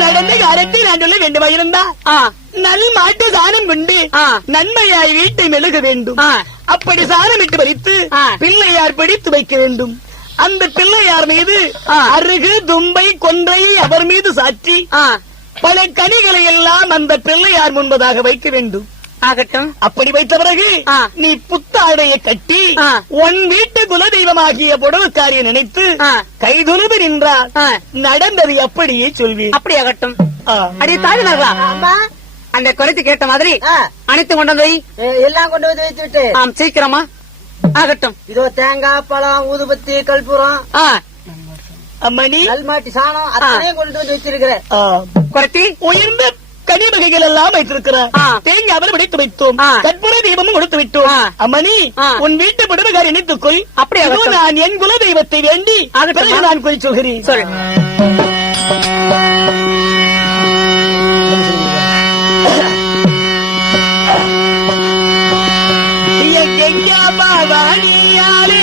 நடந்த காலத்தில் நான் சொல்ல வேண்டுமா இருந்தா நல் மாட்டு சாணம் கொண்டு நன்மையாய் வீட்டை மெழுக வேண்டும். அப்படி சாணமிட்டு பறித்து பிள்ளையார் பிடித்து வைக்க வேண்டும். அந்த பிள்ளையார் மீது அருகு தும்பை கொன்றை அவர் மீது சாற்றி பல கனிகளை எல்லாம் அந்த பிள்ளையார் முன்பதாக வைக்க வேண்டும். ஆகட்டும். அப்படி வைத்த பிறகு நீ புத்தாடையை கட்டி உன் வீட்டு குலதெய்வமாகிய புடவுக்காரியை நினைத்து கைதுலுபி நின்றார். நடந்தது அப்படியே சொல்வீர். அப்படி ஆகட்டும். அடி தாழ்நார்களா அந்த குறைத்து கேட்ட மாதிரி அனைத்து கொண்டு வந்து எல்லாம் கொண்டு வந்து வைத்து விட்டு சீக்கிரமா ஆகட்டும். இதோ தேங்காய் பழம் ஊதுபத்தி கற்பூரம் அம்மணி நல்மாட்டி சாணம் அத்தனையும் கொண்டு வந்து வச்சிருக்கிறேன். குறைத்தி உயர்ந்த கனிவகைகள் எல்லாம் வைத்திருக்கிறார். தேங்காய் பிடித்து வைத்தோம். கற்பூர தெய்வமும் கொடுத்து விட்டோம். அம்மணி உன் வீட்டு புடவைக்காரி நினைத்துக்கொள். அப்படியே நான் என் குல தெய்வத்தை வேண்டி பிறகு நான் குறி சொல்கிறேன். பவானியாலே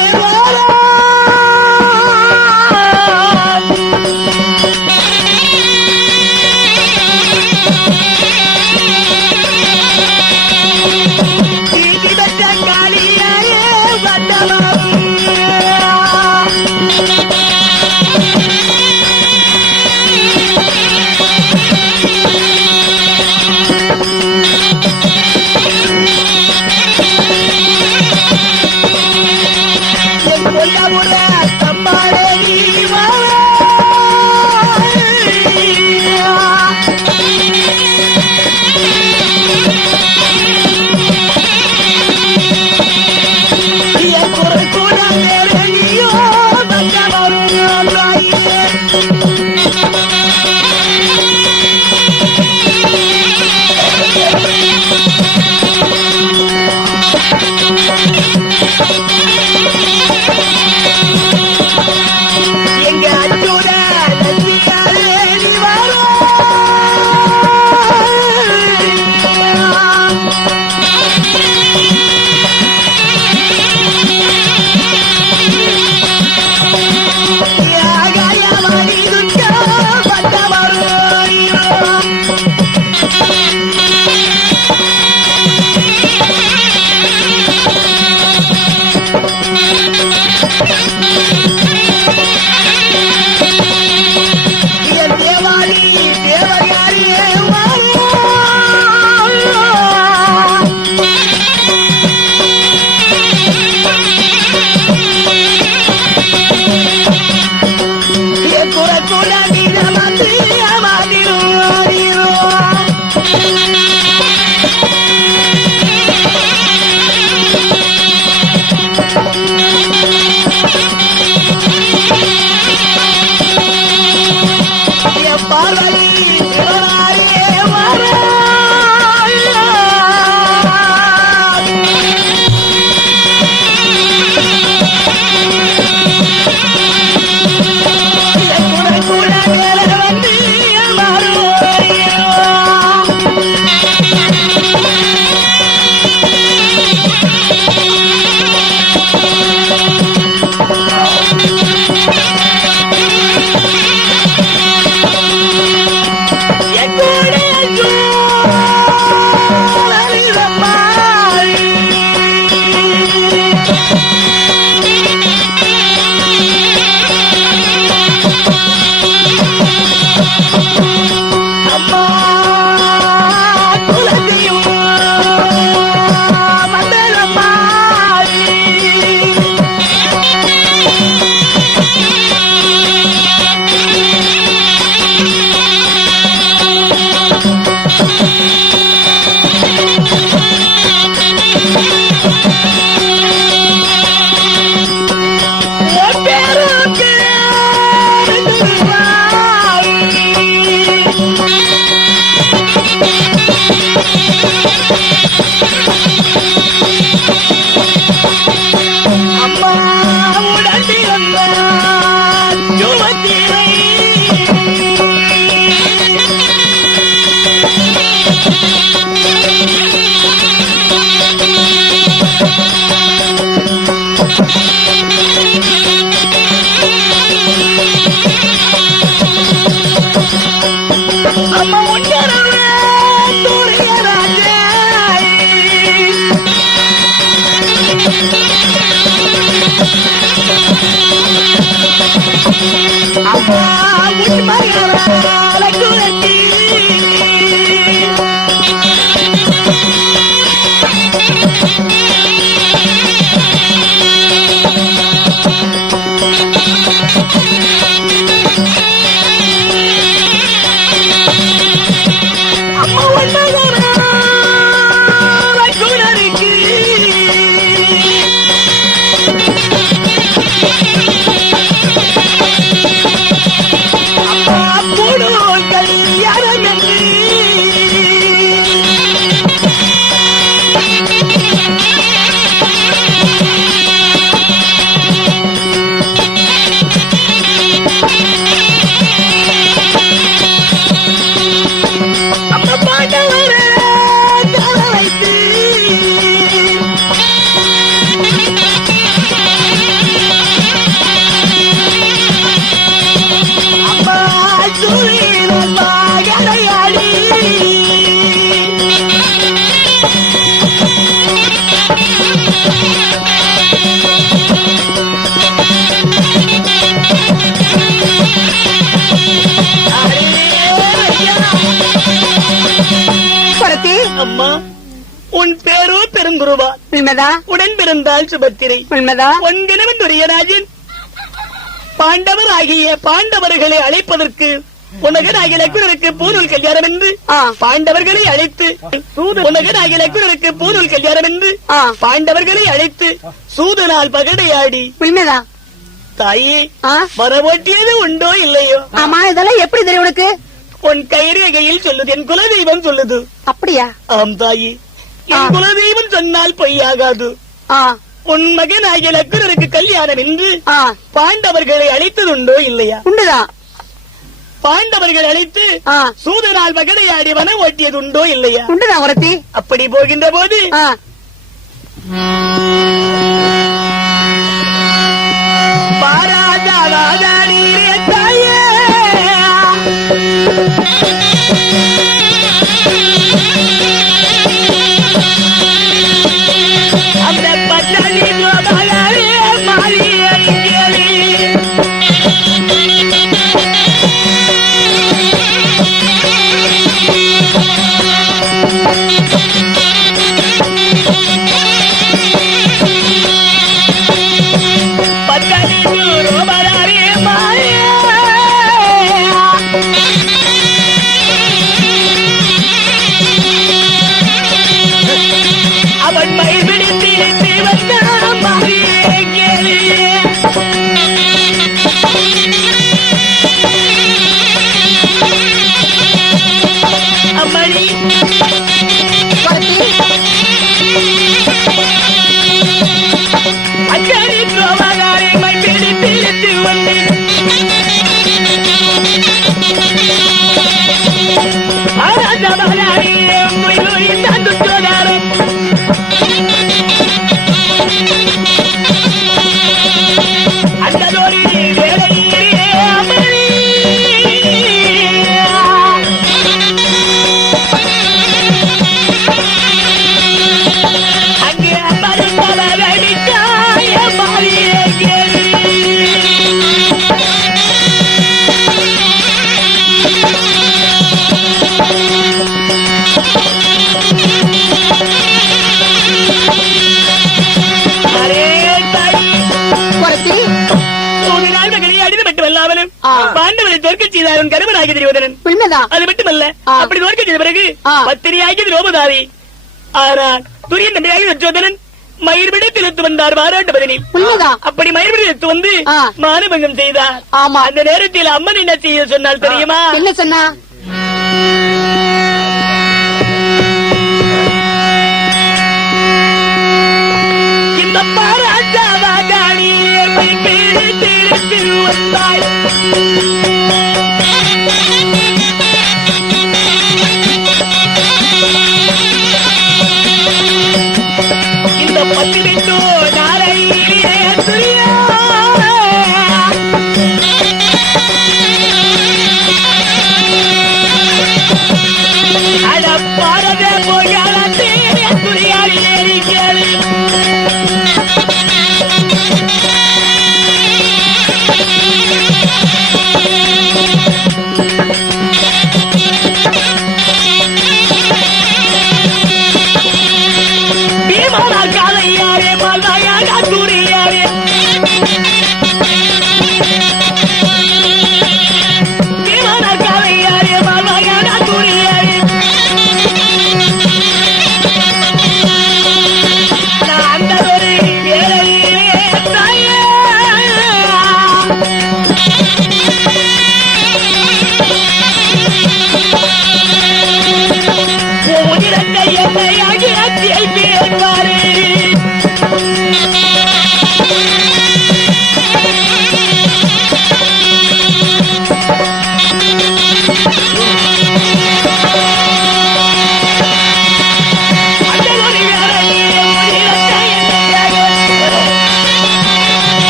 சுபத்திரை அம்மா உண்டரவே துரியராஜே அம்மா உண்மையால குலத்தி அம்மா உண்மையால குலரிக்கு அம்மா போடு கல்யாணம் என்று அம்மா பாட்டவரே தலை வைத்து அம்மா சூரியன் மகளையாடி குரத்தி அம்மா உன் பேரோ பெருங்குருவா உண்மைதா உடன் பிறந்தால் சுபத்திரை உண்மைதா பொன்கணவன் துரியராஜன் பாண்டவர் ஆகிய பாண்டவர்களை அழைப்பதற்கு உனகனாகிய லக்குனருக்கு பூநூல் கல்யாணம் என்று பாண்டவர்களை அழைத்து உனகனாகிய லக்குனருக்கு பூநூல் கல்யாணம் என்று பாண்டவர்களை அழைத்து சூதனால் பகடையாடி உண்மைதா தாயே வரவோட்டியது உண்டோ இல்லையோ ஆமா இதெல்லாம் எப்படி தெரியும் உனக்கு உன் கைரேகையில் சொல்லுது என் குலதெய்வம் சொல்லுது அப்படியா ஆம் தாயே என் குலதெய்வம் சொன்னால் பொய்யாகாது உன் மகனாகிய லக்குனருக்கு கல்யாணம் என்று பாண்டவர்களை அழைத்ததுண்டோ இல்லையா உண்டுதா பாண்டவர்கள் அழைத்து சூதனால் பகடையாடி வன ஓட்டியது உண்டோ இல்லையா உண்டுதா குரத்தி அப்படி போகின்ற போது பாராஜாவாதாரீரே தாயே அந்த பட்டாளி கோபாலே மாறியே கேளி பட்டாளி கோபாலே மாறியே அவன் மைபிடித்து வந்தான் மாறியே கேளி அம்மணி அச்சாரி கோபாலே மைபிடித்து வந்து ஆராஜாவாதாரியே மொழி தந்து சோதாரம் அந்ததோரி வேலையே அமளி அங்கே மருந்தவரடித்தாய மாறியே கேளி அரே தாய் குரத்தி சூரியனால் மகளை அடித்து மட்டுமல்லாமலும் பாண்டவரை தோற்கச் செய்தார் கருவனாகி திரிவதனன் உண்மைதா அது மட்டுமல்ல அப்படி தோற்க செய்த பிறகு பத்திரியாகி திரௌபதாரி ஆனால் துரியன் தந்தையாகி துச்சோதனன் மயிர்விடத்தில் எடுத்து வந்தார் மாறாட்ட பதினில் உண்மைதா அப்படி மயிர்விடத்தில் எடுத்து வந்து மானபங்கம் செய்தார் ஆமா அந்த நேரத்தில் அம்மன் என்ன செய்ய சொன்னால் தெரியுமா என்ன சொன்னா இந்த பாராஜாவாதாரியே மை பேரு திருவந்தாய்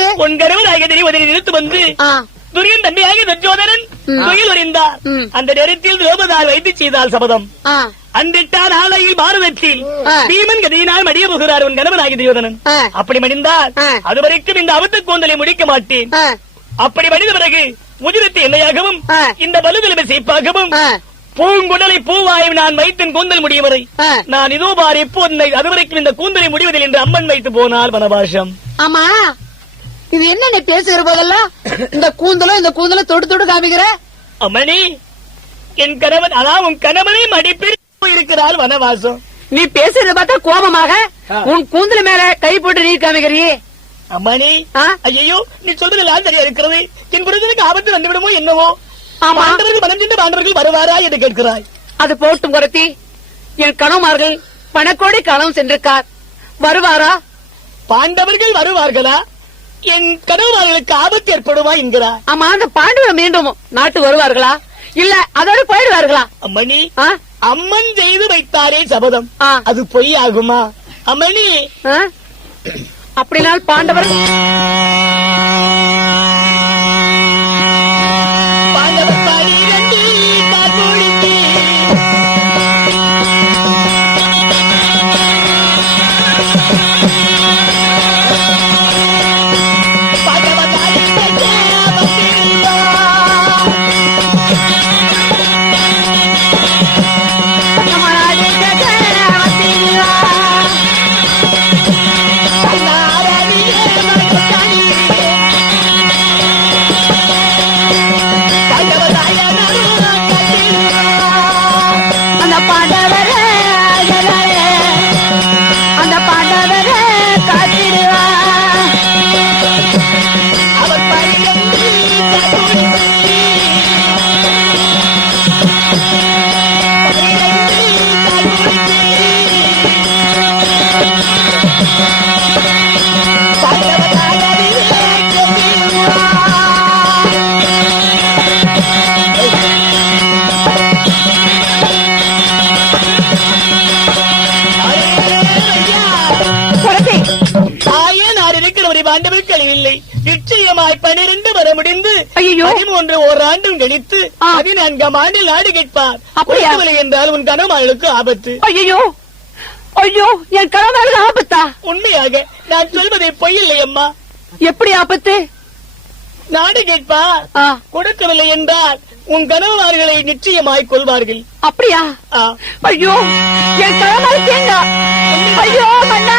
எதற்கு? உன் கணவனாக தெரிவதை நிறுத்து வந்து துரியன் தம்பியாக துரியோதனன் துயில் அறிந்தார். அந்த நேரத்தில் திரௌபதால் வைத்து செய்தால் சபதம் அன்றிட்டார் ஆலையில் பாரதத்தில் பீமன் கதையினால் மடிய போகிறார் உன் கணவனாகி துரியோதனன். அப்படி மடிந்தால் அதுவரைக்கும் இந்த அபத்த கூந்தலை முடிக்க மாட்டேன். அப்படி மடிந்த பிறகு முதிரத்தை எண்ணெயாகவும் இந்த பலுதலை சீப்பாகவும் பூங்குடலை பூவாயும் நான் வைத்தின் கூந்தல் முடியும் வரை நான் இதோ பார் எப்போது அதுவரைக்கும் இந்த கூந்தலை முடிவதில் என்று அம்மன் வைத்து போனால் வனவாசம். ஆமா, இது என்ன நீ பேசுகிற போதெல்லாம் இந்த கூந்தலும் தொடு தொடு காமிக்கிற? அம்மணி, என் கணவன் அதான் உன் கணவனை மடிப்பில் இருக்கிறாள் வனவாசம். நீ பேசுறத பார்த்தா கோபமாக உன் கூந்தல் மேல கை போட்டு நீ காமிக்கிறியே. அம்மணி, ஐயோ நீ சொல்றது எல்லாம் சரியா இருக்கிறது. என் புரிதலுக்கு ஆபத்து வந்துவிடுமோ என்னவோ. பாண்டவர்கள் மனம் சென்று பாண்டவர்கள் வருவாரா என்று கேட்கிறாய். அது போட்டும் குரத்தி, என் கணவன்மார்கள் பணக்கோடி காலம் சென்றிருக்கார், வருவாரா? பாண்டவர்கள் வருவார்களா? என் கணவன்மார்களுக்கு ஆபத்து ஏற்படுமா என்கிறார். ஆமா, அந்த பாண்டவர் மீண்டும் நாட்டு வருவார்களா இல்ல அதோடு போயிடுவார்களா? அம்மணி, அம்மன் செய்து வைத்தாரே சபதம், அது பொய் ஆகுமா? அம்மணி, அப்படினால் பாண்டவர் இல்லை. நிச்சயமாய் 12 வர முடிந்து 13 ஓராண்டும் கழித்து 14ஆம் ஆண்டில் நாடு கேட்பார். அப்படியாவில்லை என்றால் உன் கணவர்களுக்கு ஆபத்து. ஐயோ ஐயோ, என் கணவர்களுக்கு ஆபத்தா? உண்மையாக நான் சொல்வதை பொய்யில்லை அம்மா. எப்படி ஆபத்து? நாடு கேட்பார், கொடுக்கவில்லை என்றால் உன் கணவர்களை நிச்சயமாய் கொள்வார்கள். அப்படியா? ஐயோ, என் கணவர்கள் ஐயோ மன்னா.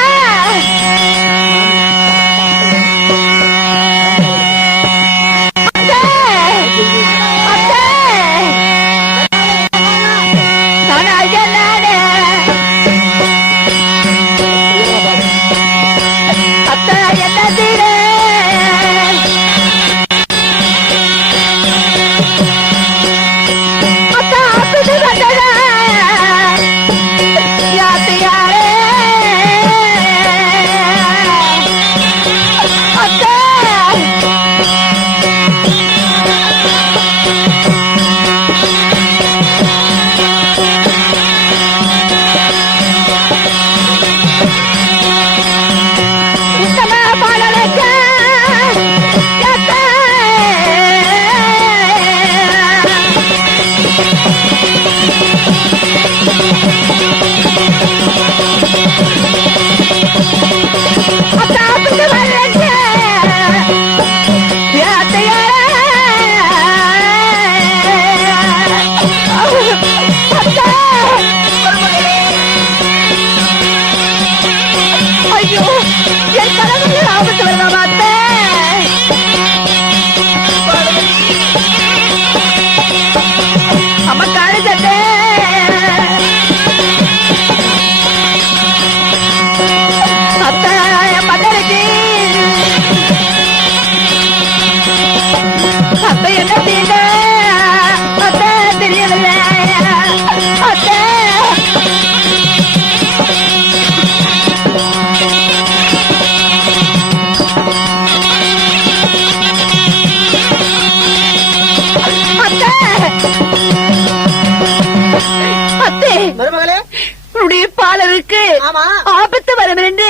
உன்னுடைய பாலருக்கு ஆமா. ஆபத்து வரும் என்று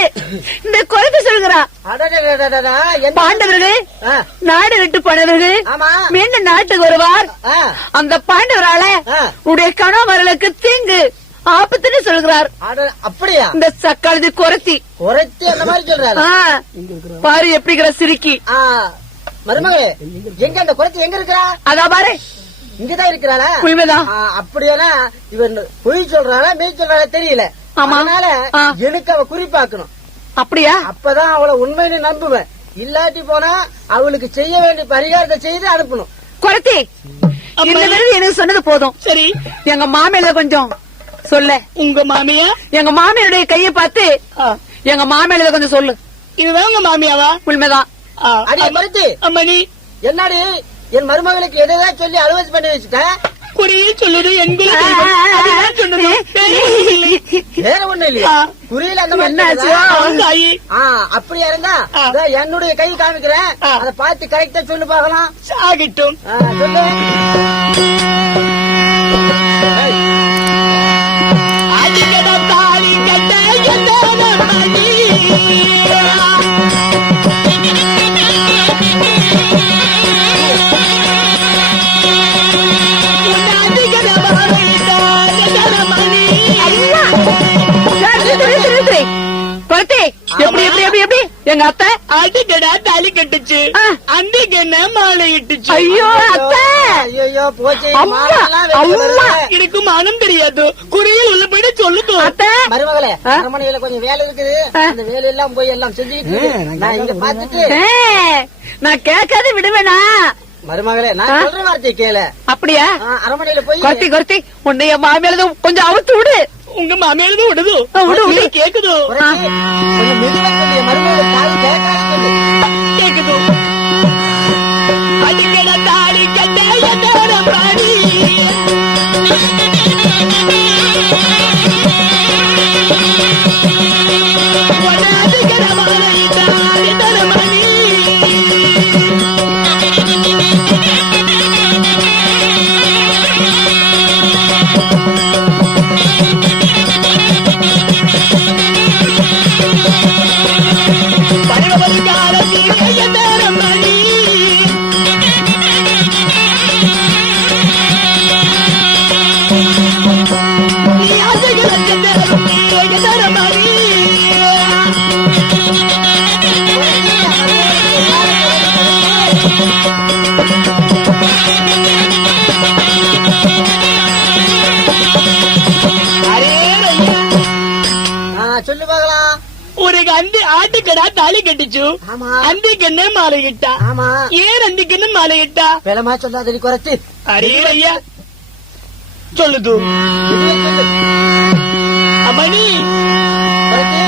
இந்த குறைத்து சொல்கிறான். அடடடடடடா, என்ன? பாண்டவர்கள் ஆ, நாடு விட்டு போனவர்கள் ஆமா. மீண்டும் நாட்டுக்கு வருவார். ஆ, அந்த பாண்டவரால ஆ. உடைய கணவர்களுக்கு தீங்கு ஆபத்துன்னு சொல்கிறார். அட, அப்படியா? இந்த சக்காலது குறைத்தி குறைத்து அந்த மாதிரி சொல்றாரு. பாரு எப்படிங்கிற சிரிக்கி. ஆ, மருமகளே, எங்க அந்த குறைச்சி எங்க இருக்கிறா? அதா பாரு இங்கதான் இருக்கிறாளா? உண்மைதான். அப்படியானா இவன் பொய் சொல்றாளா மெய் சொல்றாளா தெரியல. ஆமா. அதனால ஆ. எனக்கு அவ குறிப்பாக்கணும். அப்படியா? அப்பதான் அவளை உண்மைன்னு நம்புவேன். இல்லாட்டி போனா அவளுக்கு செய்ய வேண்டிய பரிகாரத்தை செய்து அனுப்பணும். குறைத்தி இந்த விருது எனக்கு சொன்னது போதும். சரி, எங்க மாமியில கொஞ்சம் சொல்ல. உங்க மாமியா? எங்க மாமியுடைய கையை பார்த்து எங்க மாமியில கொஞ்சம் சொல்லு. இதுதான் உங்க மாமியாவா? உண்மைதான். அடி மறுத்து அம்மணி, என்னடி என் மருமகளுக்கு எதாவது சொல்லி அலுவலி பண்ணி வச்சுட்டேன். குறியில் சொல்லுது என்குல தெய்வம். அதுதான் சொன்னது. வேற ஒண்ணு இல்லையா? ஆ. குறியில அந்த மாதிரி என்னாச்சு? சொல்றதா? தாயி, அப்படியா இருந்தா ஆ. இதோ என்னுடைய கை காமிக்கிறேன். ஆ. அதை பார்த்து கரெக்டா சொல்லு பாக்கலாம். சாகட்டும். சொல்லு. அடிக்கட தாலி கட்ட என்னான மணி. உன்னை அடிக்கட வாழையிட்டால் என்னான மணி. குறைத்தி எப்படி எப்படி எப்படி எப்படி எங்க அத்தை அடிக்கடா தாலி கட்டுச்சு. ஆ. அன்னைக்கு என்ன மாலை இட்டுச்சு. ஐயோ அத்தை ஐயோ போச்சு. அம்மா, மாலையெல்லாம் வெளியே அம்மா. வருது. எனக்கு மனம் தெரியாது. குறியில் உள்ளபடி சொல்லுது. அத்தை மருமகளே, ஆ? அரண்மனையில கொஞ்சம் வேலை இருக்குது. ஆ. அந்த வேலையெல்லாம் போய் எல்லாம் செஞ்சுக்கிட்டு நான் இங்க பாத்துட்டு நான் கேட்காத விடுவேனா? மருமகளே, நான் ஆ? சொல்ற வார்த்தையை கேளு. அப்படியா? அரண்மனையில போய் குறைத்தி குறைத்தி உன்னைய மாமியால கொஞ்சம் அவுத்து விடு. உங்க மாமியாரது விடுது. விடு, விடு. கேக்குதோ? குறைச்சி, கொஞ்சம் மெதுவா சொல்லு. மருமகளே காது கேட்காத சொல்லு. கேக்குது. அடிக்கட தாலி கட்ட என்னான மணி. உன்னை அடிக்கட வாழையிட்டால் என்னான மணி. பரவல்காலத்திலே என்னான மணி. நீ ஆசைகளை சென்றரும் என்னான மணி. அரே ஐயா, சொல்லு பாக்கலாம். ஒரு ஆட்டுக்கடா தாலி கட்டிச்சு. ஆமா. அந்திக்கு என்ன மாலை இட்டா? ஆமா. ஏன் அந்திக்கு என்ன மாலை இட்டா? விளமா சொல்லாதடி குறைச்சி. அரே ஐயா, சொல்லுது மெதுவா சொல்லு. அம்மணி. குறைச்சி